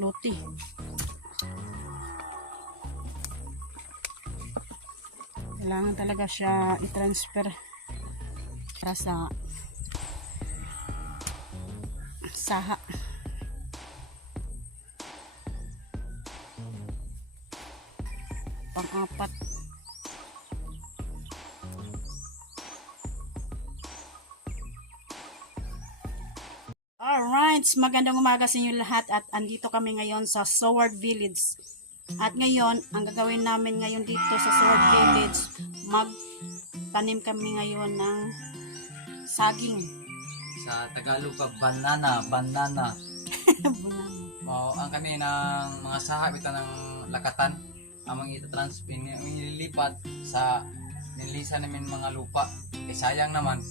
lote. Kailangan talaga siya i-transfer para sa saha. Pang-apat. Alright, magandang umaga sa inyo lahat at andito kami ngayon sa Seward Village. At ngayon, ang gagawin namin ngayon dito sa Seward Village, magtanim kami ngayon ng saging. Sa Tagalog pa, banana. Banana. Ang kami ng mga saha ito ng lakatan. Ang ililipat sa nilisa namin mga lupa. Kaya sayang naman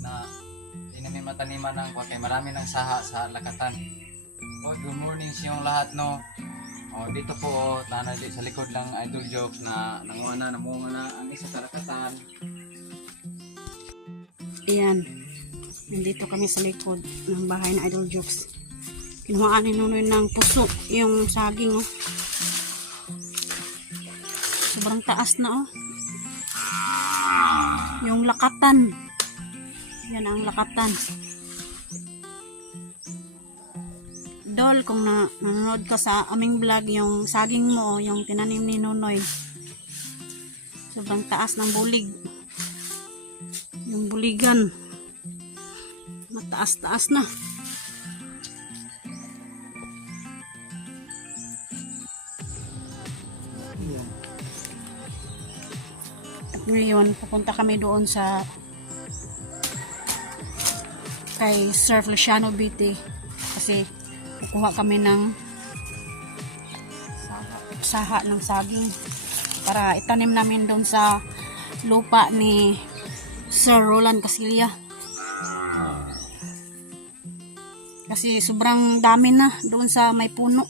na hindi namin mataniman ng kaya marami ng saha sa lakatan. Good morning sa inyong lahat, no. Dito po, tanay sa likod ng Idol Jokes na namunga na ang isa sa lakatan. Ayan. Nandito kami sa likod ng bahay ng Idol Jokes. Kinuhaan ni Nunoy ng puso yung saging, oh. Sobrang taas na, oh. Yung lakatan. Yan ang lakatan. Dol, kung nanonood ka sa aming vlog, yung saging mo, yung tinanim ni Nunoy, sobrang taas ng bulig. Yung buligan, mataas-taas na. At ngayon, pupunta kami doon sa kay Sir Feliciano BT kasi kukuha kami ng saha ng saging para itanim namin doon sa lupa ni Sir Roland Casillas. Kasi sobrang dami na doon sa may puno.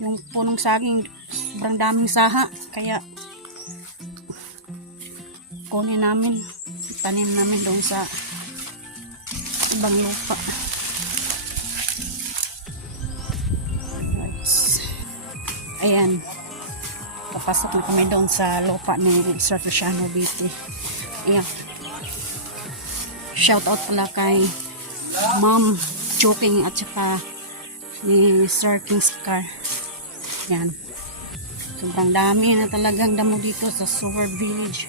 Yung punong saging, sobrang daming saha. Kaya kunin namin, tanim namin doon sa ibang lupa. Ayan. Papasok na kami doon sa lupa ni Sir Feliciano BT. Ayan. Shout out pala kay Ma'am Choking at saka ni Sir Kingscar. Ayan. Sobrang dami na talagang damo dito sa Seward Village.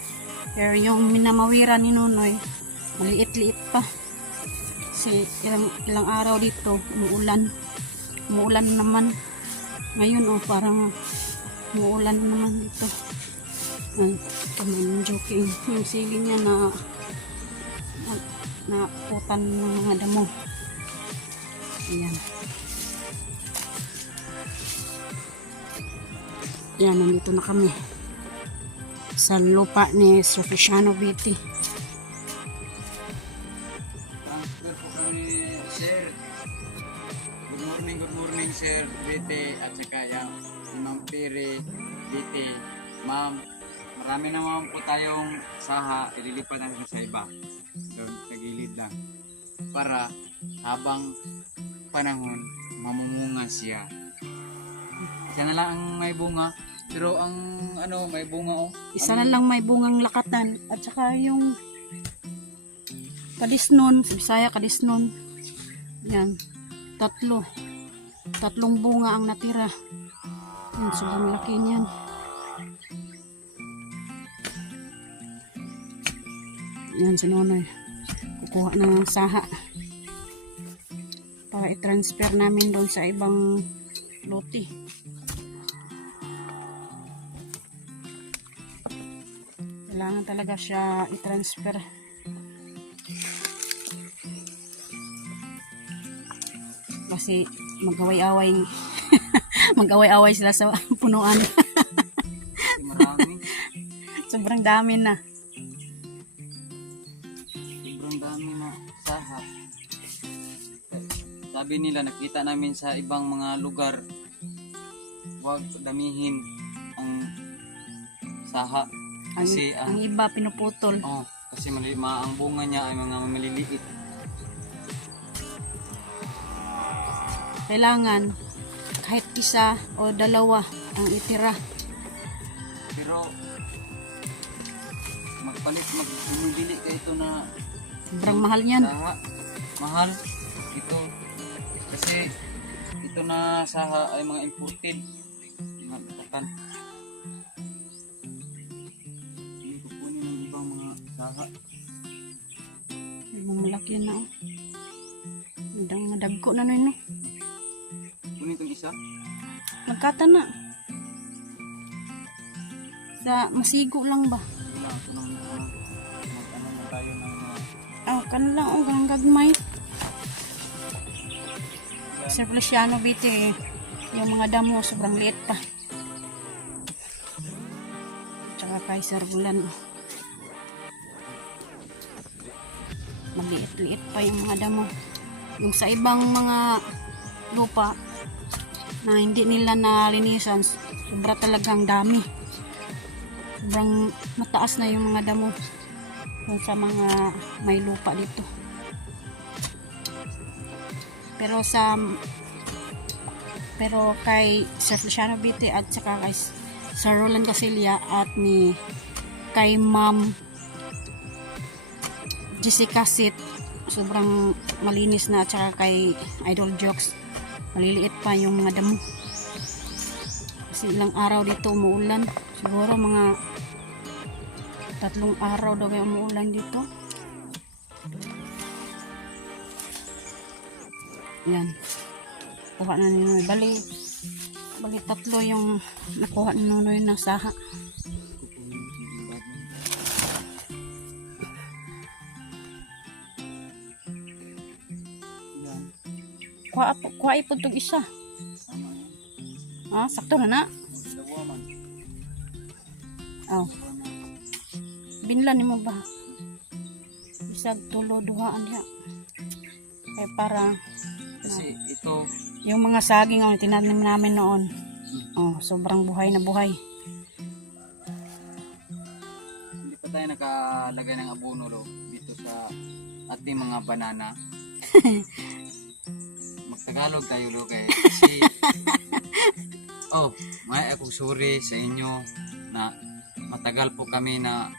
Pero yung minamawiran ni Nunoy, maliit-liit pa. Kasi ilang araw dito, umuulan. Umuulan naman. Ngayon, parang umuulan naman dito. Yung joking. Yung sili niya na putan ng mga damo. Ayan. Ayan, nandito na kami sa lupa ni Sir Feliciano BT. Transfer po kami, sir. Good morning, sir BT at saka yung si Ma'am Piri BT. Ma'am, marami naman po tayong saha, ililipat natin sa iba. Doon, sa gilid lang. Para habang panahon, mamumunga siya. Isa na lang ang may bunga. Pero ang may bunga, oh. Isa na lang may bungang lakatan at saka yung kadisnon, sa Bisaya kadisnon. Yan. Tatlong bunga ang natira. Yan, sobrang laki niyan. Yan si Nonoy. Kukuha na ng saha para i-transfer namin doon sa ibang lote. Kailangan talaga siya i-transfer. Kasi mag-away-away mag-away-away sila sa punuan. Marami. Sobrang dami na. Sobrang dami na saha. Sabi nila, nakita namin sa ibang mga lugar, huwag damihin ang saha. Kasi ang iba pinuputol. Kasi ang bunga niya ay mga maliliit. kailangan kahit isa o dalawa ang itira. Pero bumibili ka ito na Sobrang mahal yan. saha. Mahal ito. Kasi ito na saha ay mga imported. Mga katan. Hindi ko kunin yung ibang mga saha. Malaki na oh. Madagko na no. Kunin itong isa. Nagkata na. Sa masigo lang ba? Wala ako nang mag-ano na tayo ng mga Kanila oh, ganang gagmay. Sir Feliciano Vite, yung mga damo sobrang liit pa. Tsaka kay Sir Bulan. Maliit-liit pa yung mga damo. Yung sa ibang mga lupa na hindi nila nalinisan, sobra talagang dami. Sobrang mataas na yung mga damo kung sa mga may lupa dito. Pero kay Sir Feliciano Vite at saka kay Sir Roland Casilia at kay Ma'am Jessica Sit, sobrang malinis na, at saka kay Idol Jokes maliliit pa yung mga damo kasi ilang araw dito umuulan, siguro mga 3 araw daw may umuulan dito. Yan, kuha na ni Nonoy, bali 3 yung nakuha ni Nonoy na saha. Kuha ipod tong isa. Sakto na na. dalawa man. Binlan mo ba? Isag tulo duhaan niya. Kaya para Kasi ito yung mga saging ang tinanim namin noon. Sobrang buhay na buhay. hindi pa tayo nakalagay ng abono dito sa ating mga banana. Magtagalog tayo guys. Kasi may akong sorry sa inyo na matagal po kami na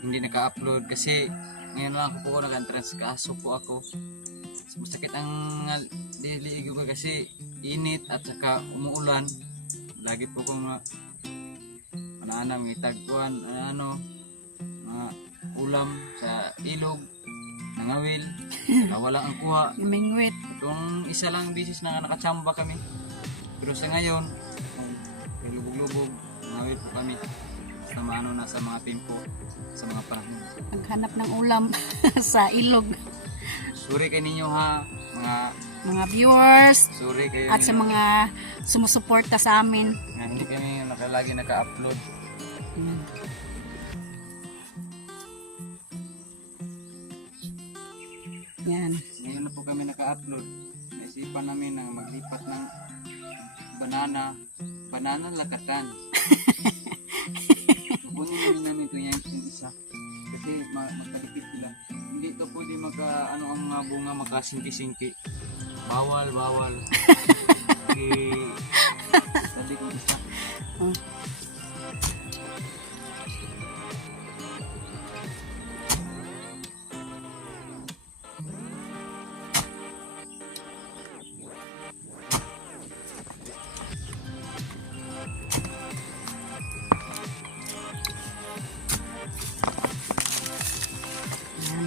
hindi naka-upload kasi ngayon lang ako po nag-entrance, kaso po ako masakit ang diligo ko kasi init at saka umuulan. Lagi po kong mananam itagpuan mga ulam sa ilog, nangawil, wala ang kuha. Mingwit. Itong isa lang bisis na nakachamba kami, pero sa ngayon lubog-lubog, nangawil po kami sa maano na sa mga tempo, sa mga panahon. Naghanap ng ulam sa ilog. Sorry kay ninyo ha, Mga viewers sorry kayo at sa mga sumusuporta sa amin. na hindi kami lagi naka-upload. Yan. Ngayon na po kami naka-upload. Naisipan namin na maglipat ng banana lakatan. Kukunin namin ito yung isa. Kasi magkalipit sila. Hindi ito pwede ang mga bunga makasingki-singki. Bawal. Sabi ko isa. Yan.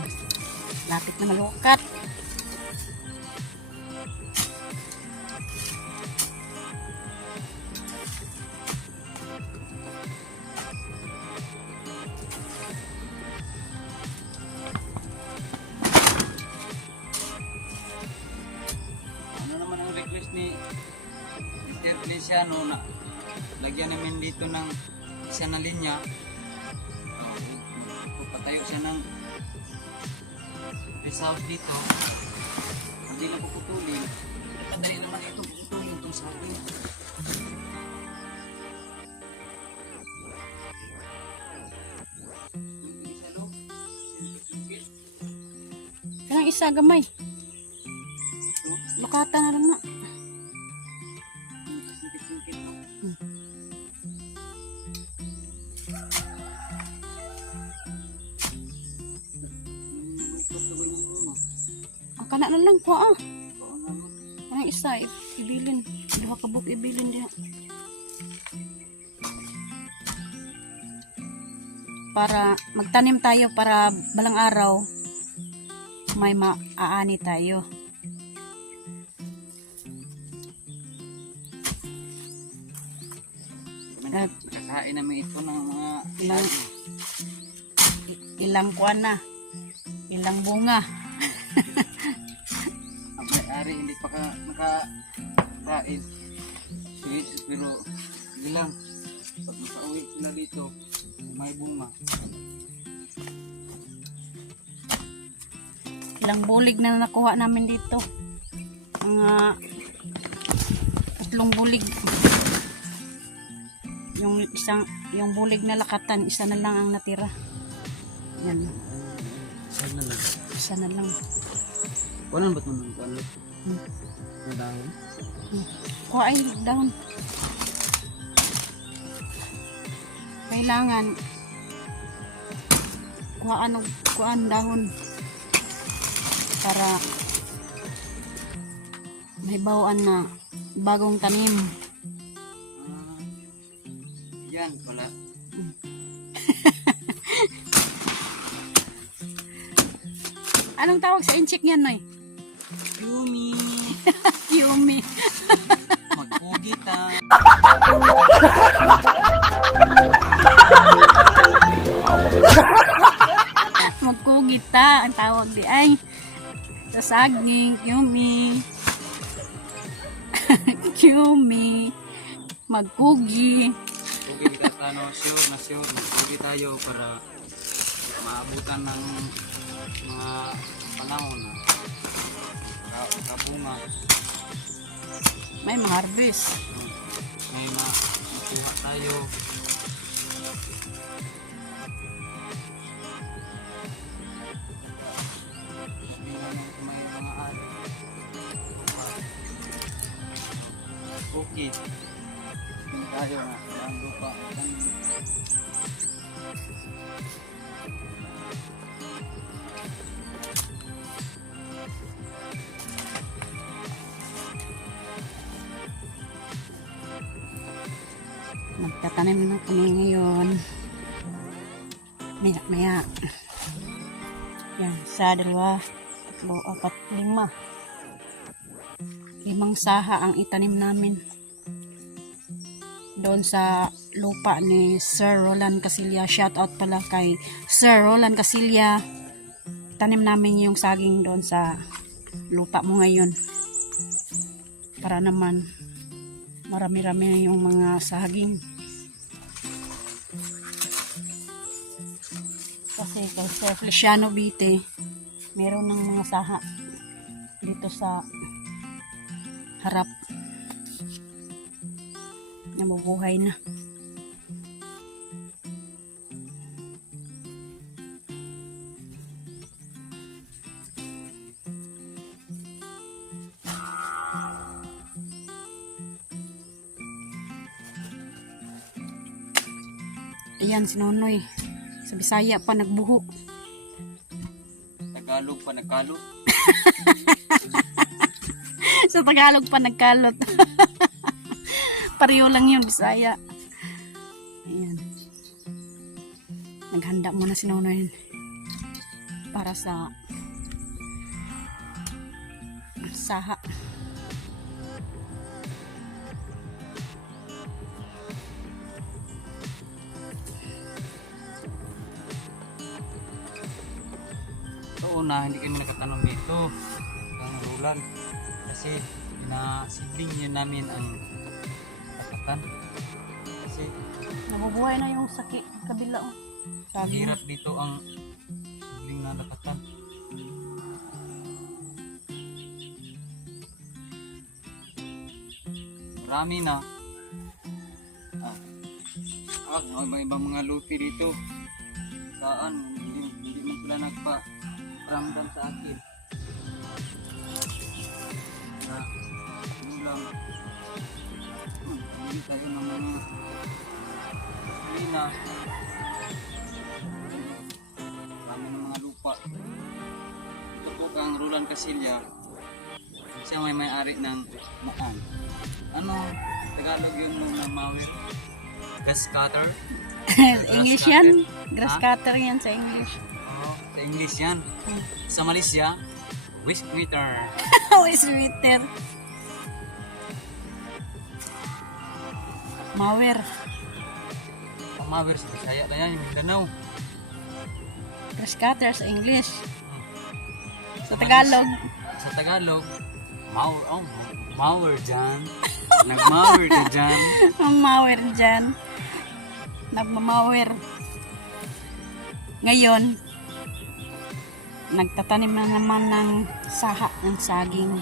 Lapit na malukat. Ano naman ang request ni Mr. Feliciano na lagyan namin dito ng isa na linya. Patayo siya ng resolve dito. Hindi na puputulin. Madali naman ito puputulin itong sabi. Kanang isa gamay. Lukata na lang na. Ang kana na lang ko Ang isa, ibilin. Duha ka buk ibilin diha. Para magtanim tayo para balang araw may maaani tayo. At Kakain namin ito ng mga ilang kuan na. Ilang bunga. ang may-ari hindi pa nakakain. Pero ilang pag makauwi sila dito may bunga. Ilang bulig na nakuha namin dito. Mga 3 bulig. Yung bulig na lakatan, isa na lang ang natira. Yan. Isa na lang. Kuanan ba't mo nang kuanan? Na dahon? Kuha ay dahon. Kailangan kuhaan dahon para may bawaan na bagong tanim. Yan pala. Anong tawag sa inchik niyan, Noy? Yumi. Yumi. Magpugita. Magkugita ang tawag di ay sa saging. Yumi. Yumi. Magkugi. Pugi ka tano, sure. Magpugi tayo para maabutan ng mga panahon na kabunga. May ma-harvest. May makuha tayo. May mga ari. Okay. Yung tayo na ang lupa. Magtatanim na kami ngayon. Maya. Yan, sa 2, 3, 4, 5. 5 saha ang itanim namin. Doon sa lupa ni Sir Roland Casillas. Shout out pala kay Sir Roland Casillas. Tanim namin yung saging doon sa lupa mo ngayon. Para naman marami-rami na yung mga saging. Kasi kay Sir Feliciano Bite, meron ng mga saha dito sa harap. Nabubuhay na. Ayan si Nonoy. Sa Bisaya pa nagbuho. Tagalog pa nagkalot. Sa Tagalog pa nagkalot. Pareho lang yun, Bisaya. Ayan. Naghanda muna si Nonoy para sa saha. Una, hindi kami nakatanong dito ang Roland kasi pinasibling niya namin ang lakatan kasi Nabubuhay na yung sakit kabila. Oh. Sabi hirap dito ang sibling na lakatan. Marami na may ibang mga luti dito saan hindi man sila nagpa-ramdam sa akin na yun lang Bili tayo ng mga gasolina. Marami ng mga lupa. Ito po kang Roland Casillas. Siya may-ari ng maan. Ano? Tagalog yun nung na mawir? Gas cutter? English cutter? yan. Grass Ha? cutter yan sa English. Oo, sa English yan. Sa Malaysia, whisk meter. How is sweeter? Mawer. Ang mawir sa Bisaya kaya yung Mindanao. Grass cutter sa English. Sa Tagalog. Sa Tagalog, mawir dyan. Nagmawir ka dyan. Ang mawer dyan. Nagmamawer. Ngayon, nagtatanim na naman ng saha ng saging.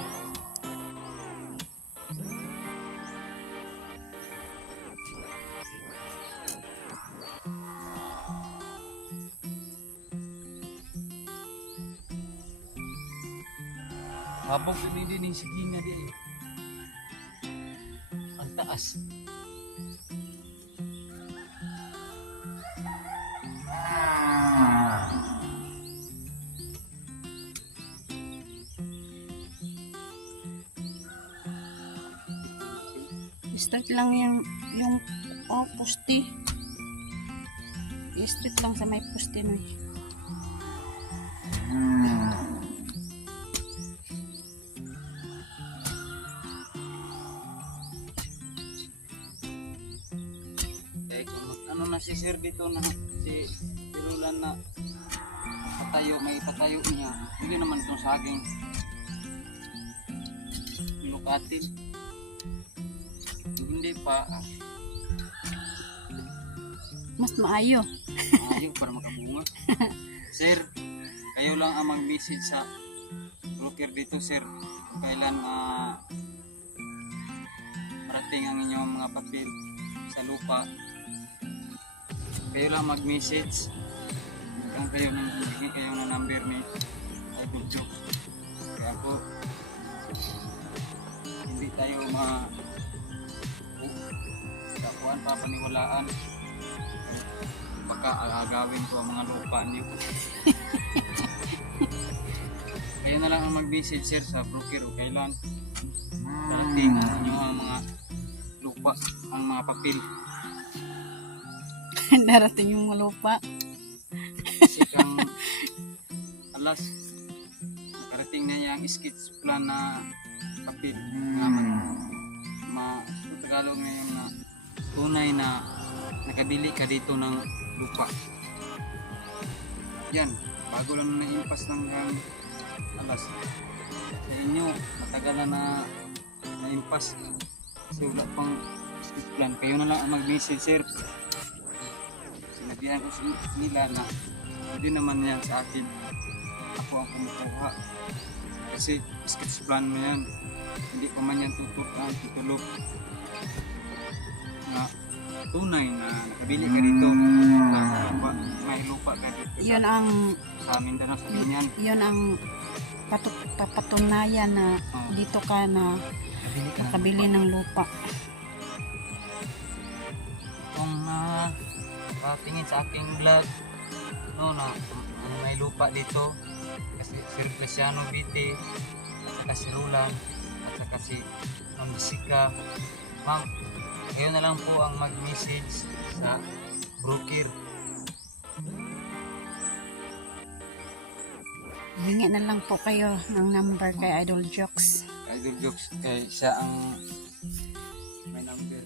Habang pinidinig si Ginga di. Ang taas. Straight lang yung poste. Straight lang sa may poste na eh. Eh, kung ano na si Sir dito na si Roland na may ipatayo niya. Hindi naman itong saging. Lukatin. Hindi pa. Mas maayo. Ayaw para makabunga. Sir, kayo lang ang mag-message sa broker dito, sir. Kailan parating ang inyong mga papel sa lupa. Kayo lang mag-message. Kung kayo nagbigay kayo ng number ni Idol Joke. Kaya ako, hindi tayo kakuan papaniwalaan. Baka agawin ko ang mga lupa niyo. Kayo na lang ang mag-message, sir, sa broker o kailan darating nyo ang mga lupa, ang mga papel. Darating yung lupa. Kasi kang alas nakarating na yung sketch plan na papel na Tagalog ngayon na tunay na nakabili ka dito ng lupa. Yan, bago lang na-impas ng alas. Sa inyo, matagal na na-impas. Kasi wala pang sketch plan. Kayo na lang ang mag-message, sir. Sinabihan ko nila na hindi naman yan sa akin. Ako ang kumukuha. Kasi sketch plan mo yan. Hindi pa man yan tutulog. Na tunay na nakabili ka dito. May lupa ka dito Yun ang sa Mindanao, sa Binyan. yun ang papatunayan na dito ka na nakabili ng lupa. Kung patingin sa aking vlog, no, na may lupa dito, kasi Sir Cristiano Vite, at saka si Roland, at saka si Ma'am Jessica. Ma'am, kayo na lang po ang mag-message sa broker. Hingi na lang po kayo ng number kay Idol Jokes. Idol Jokes, siya ang may number.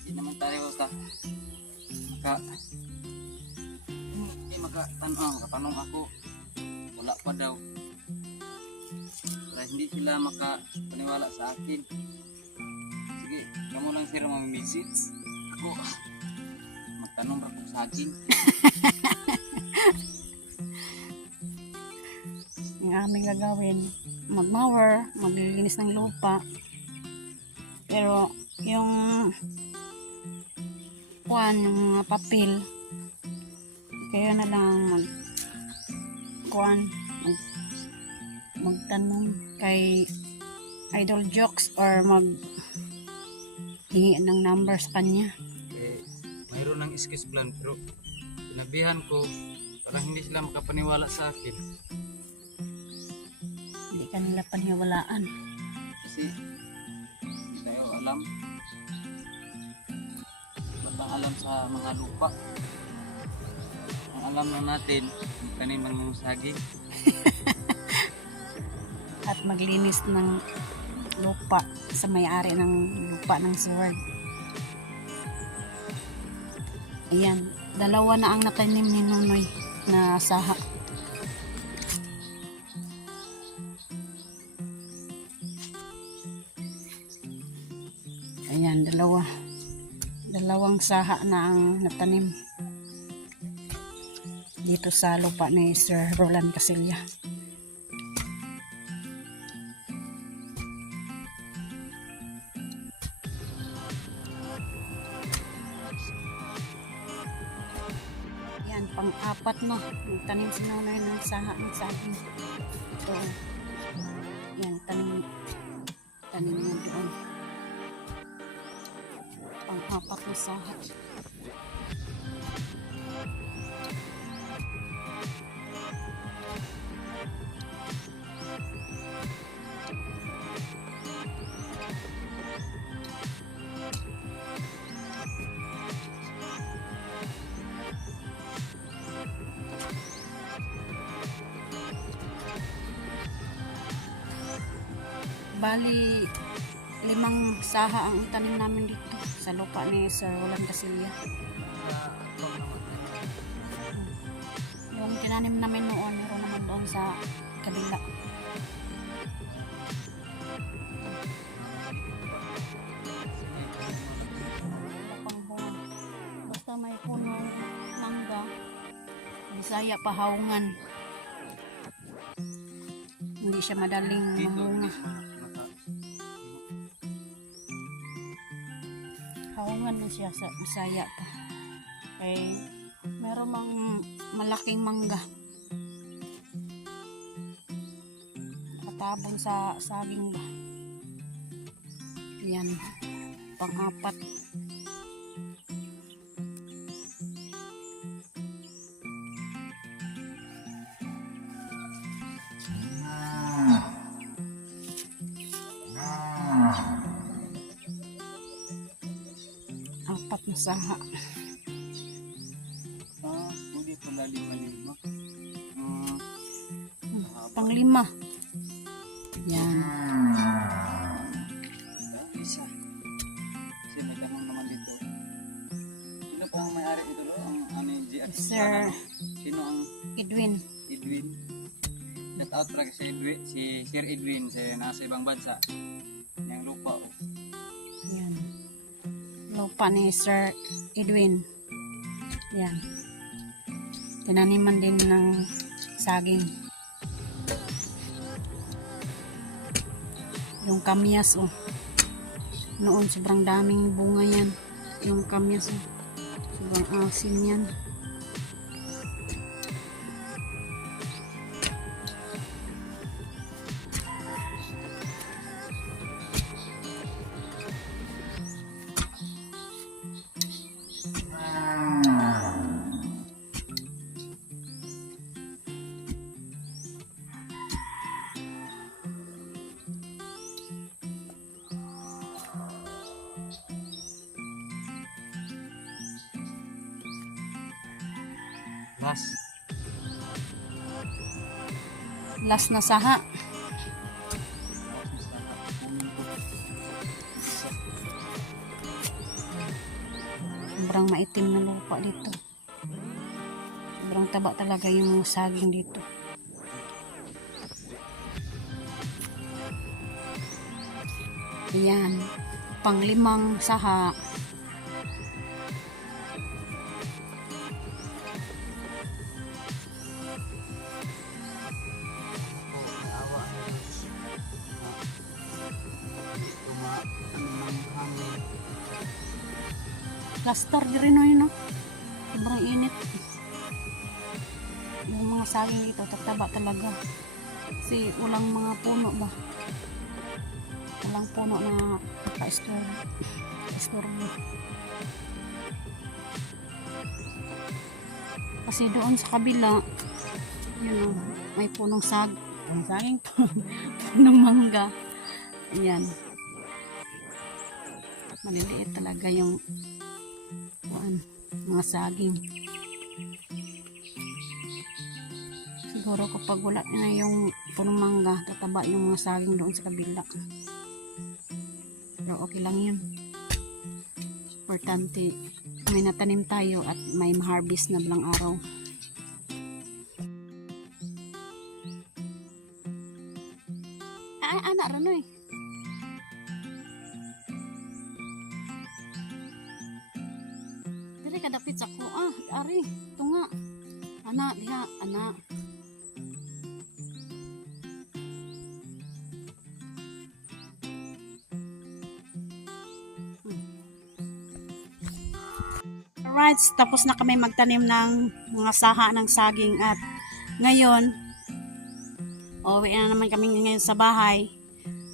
Hindi naman tayo basta makatanong ako, wala pa daw. Para hindi sila makapaniwala sa akin. Sige, kamu lang sir mag-message. Ako, magtanong ako sa akin. Ang aming gagawin, mag-mower, maglilinis ng lupa. Pero yung yung mga papel, kayo na lang kuan magtanong kay Idol Jokes or hingi ng number sa kanya. Mayroon ng sketch plan pero sinabihan ko parang hindi sila makapaniwala sa akin. Hindi kanila paniwalaan. Kasi hindi tayo alam. Batang alam sa mga lupa. Ang alam lang natin, magtanim ng saging. At maglinis ng lupa sa may-ari ng lupa ng Sword. Ayan, 2 na ang natanim ni Nonoy na saha. Ayan, 2. 2 saha na ang natanim dito sa lupa ni Sir Roland Casilla. Yan, pang-4 na. Nagtanim si Nonoy ng saha ng saging. So, yan, tanim mo doon. Pang-4 na saha. Bali, 5 saha ang itanim namin dito sa lupa ni Sir Roland Casilla. Yung tinanim namin noon, meron naman doon sa kabila. Basta may punong mangga, Bisaya pahawngan. Hindi siya madaling mamunga. Hawngan na siya sa Bisaya pa. Kay meron mang malaking mangga. Katabon sa saging ba. Yan. Pang-4. Apat na saha. Hindi pala 5. Pang-5. Yan. Isa. Kasi may tanong naman dito. Sino po ang may-ari ito? Ang GR? Sir Sino ang Edwin. Edwin? Shout out para si Sir Edwin sa nasa ibang bansa. Yung lupa. Yan. Lupa ni Sir Edwin. Yan. Tinaniman din ng saging. Yung kamyas, oh. Noon, sobrang daming bunga yan. Yung kamyas, oh. Sobrang asim yan. Last na saha. Sobrang maitim na lupa dito. Sobrang taba talaga yung saging dito. Ayan. Pang-5 saha. Cluster din rin no. Sobrang init. Yung mga mga saging dito, tataba talaga. Kasi walang mga puno ba? Walang puno na naka-istorbo. Kasi doon sa kabila, yun o, may punong saging, punong mangga. Ayan. Maliliit talaga yung mga saging. Siguro kapag wala na yung punong mangga, tataba yung mga saging doon sa kabila. Pero okay lang yun. Importante, may natanim tayo at may ma-harvest na bilang araw. Anak, Ranoy. Dili ka dapit sa ko. Ari, ito nga. Anak, diha, anak. Alright, tapos na kami magtanim ng mga saha ng saging at ngayon, uwi na naman kami ngayon sa bahay.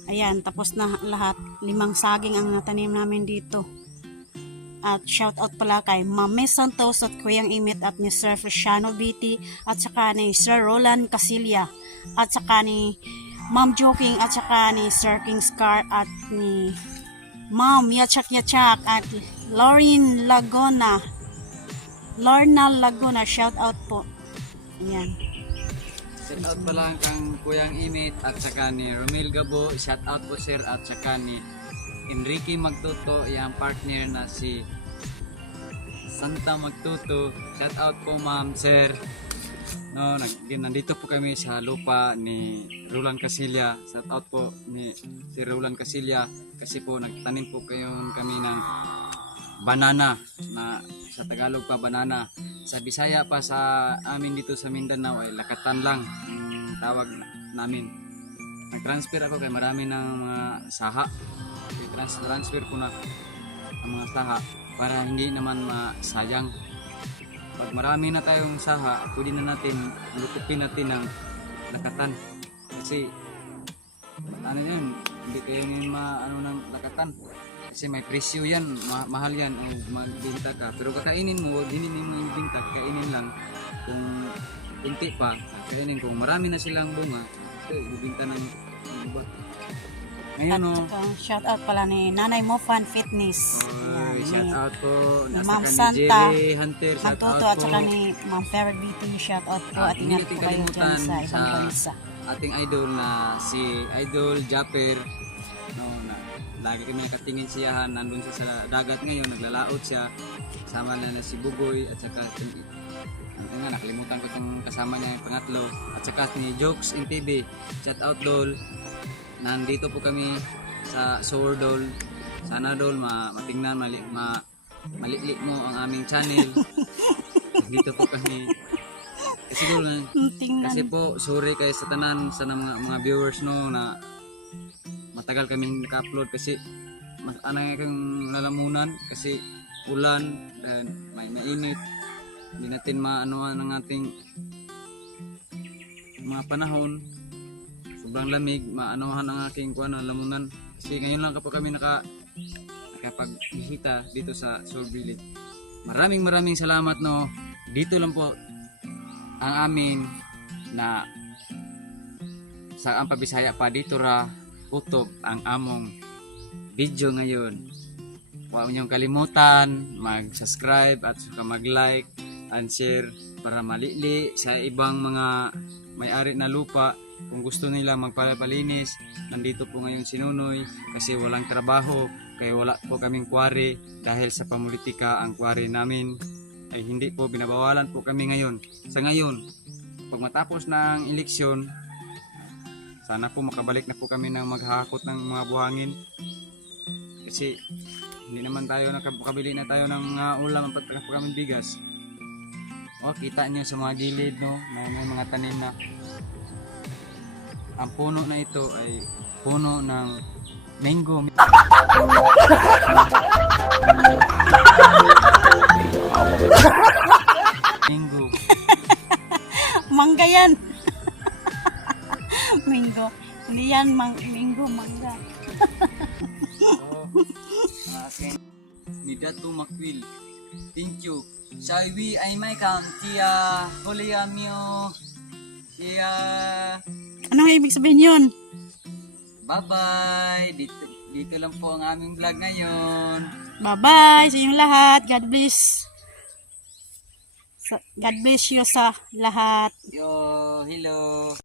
Ayan, tapos na lahat. 5 saging ang natanim namin dito. At shout out pala kay Ma'am Santos at Kuyang Imit at ni Sir Feliciano Biti at saka ni Sir Roland Casilia at saka ni Ma'am Joking at saka ni Sir King Scar at ni Ma'am Yachak at Lorna Laguna, shout out po. Ayan. Shout out pa lang kang Kuyang Imit at saka ni Romel Gabo, shout out po sir, at saka ni Enrique Magtuto, yung partner na si Santa Magtuto, shout out po ma'am sir. No, nandito po kami sa lupa ni Roland Casilia, shout out po ni si Roland Casilia kasi po nagtanim po kami ng banana, na sa Tagalog pa banana, sa Bisaya pa sa amin dito sa Mindanao ay lakatan lang ang tawag namin. Nag-transfer ako kay marami ng mga saha, transfer ko na ang mga saha para hindi naman masayang. Pag marami na tayong saha, pwede na natin lukupin natin ng lakatan kasi ano yun, hindi kayo ngayon ng lakatan kasi may presyo yan, mahal yan o magbinta ka, pero kakainin mo, huwag hindi mo ibinta, kainin lang kung kunti pa, kainin kung marami na silang bunga, ibinta ng iba. Ngayon shout out pala ni Nanay Mofan Fitness. Shout out po ni Ma'am ni Santa Jerry Hunter, shout out at po saka ni Ma'am Ferret Beauty, shout out po at ingat po kayo dyan sa ibang bansa. Ating idol na si Idol Japper, no, na lagi kami nakatingin siya, nandun siya sa dagat ngayon, naglalaot siya, kasama na si Bugoy at saka nakalimutan ko itong kasama niya yung pangatlo, at saka ni Jokes in TV, shout out Dol. Nandito po kami sa Sour Dol. Sana Dol matingnan, malili mo ang aming channel. Dito po kami. Kasi Dol, kasi po sorry kay sa tanan sa mga viewers no na matagal kami naka-upload kasi kang lalamunan kasi ulan dan may mainit. Hindi natin maanoan ang ating mga panahon. Sobrang lamig, maanohan ang aking lamunan kasi ngayon lang kapag kami nakapagbisita dito sa Soul Village. Maraming salamat no. Dito lang po ang amin na sa ang Pabisaya pa dito ra kutob ang among video ngayon. Huwag niyong kalimutan mag-subscribe at saka mag-like and share para malili sa ibang mga may-ari na lupa. Kung gusto nila magpapalinis, nandito po ngayon si Nunoy kasi walang trabaho, kaya wala po kaming kwari dahil sa pamulitika ang kwari namin ay hindi po binabawalan po kami ngayon. Sa ngayon, pag matapos ng eleksyon, sana po makabalik na po kami ng maghahakot ng mga buhangin kasi hindi naman tayo nakabili na tayo ng ulam pag kami bigas. O, kita nyo sa mga gilid no, may mga tanim na. Ang puno na ito ay puno ng mango. Mango. Mangga yan. Mango. Hindi yan, mango, mangga. Okay. Nidatu Makwil. Thank you. Shaiwi ay may kam tia Holiamio. Tia. Anong ibig sabihin yun? Bye-bye. Dito lang po ang aming vlog ngayon. Bye-bye sa inyong lahat. God bless. God bless you sa lahat. Yo, hello.